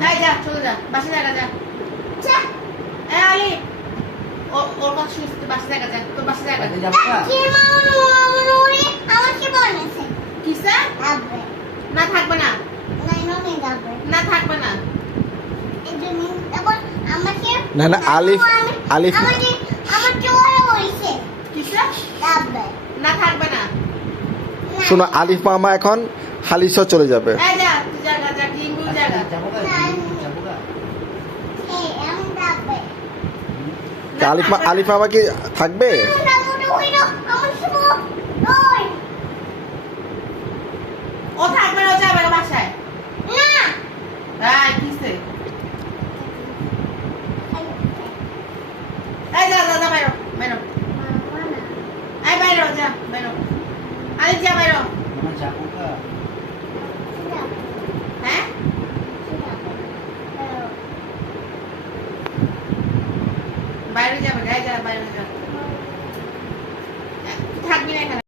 হ্যাঁ যা চলে যা বাসা জায়গা যা আলি ওর কথা শুনছিস বাসা জায়গা যা তোর বাসা জায়গা কিসে না থাকবে না না থাকবে না না না আলিফ আলিফ কিসে না থাকবে না শোনো আলিফ মামা এখন হালিশহর চলে যাবে। এই যা তুই জায়গা যা টিঙ্গু জায়গা আলিফ মামা কি থাকবে? ও থাকবে না ও যাবে না বাসায় এই কিসে এই যা যা বাইরো বাইরো এই বাইরো যা বাইরো আরে যা বাইরো হ্যাঁ বাইরে যাবে গায়ে যা বাইরে যা থাকবি না এখানে।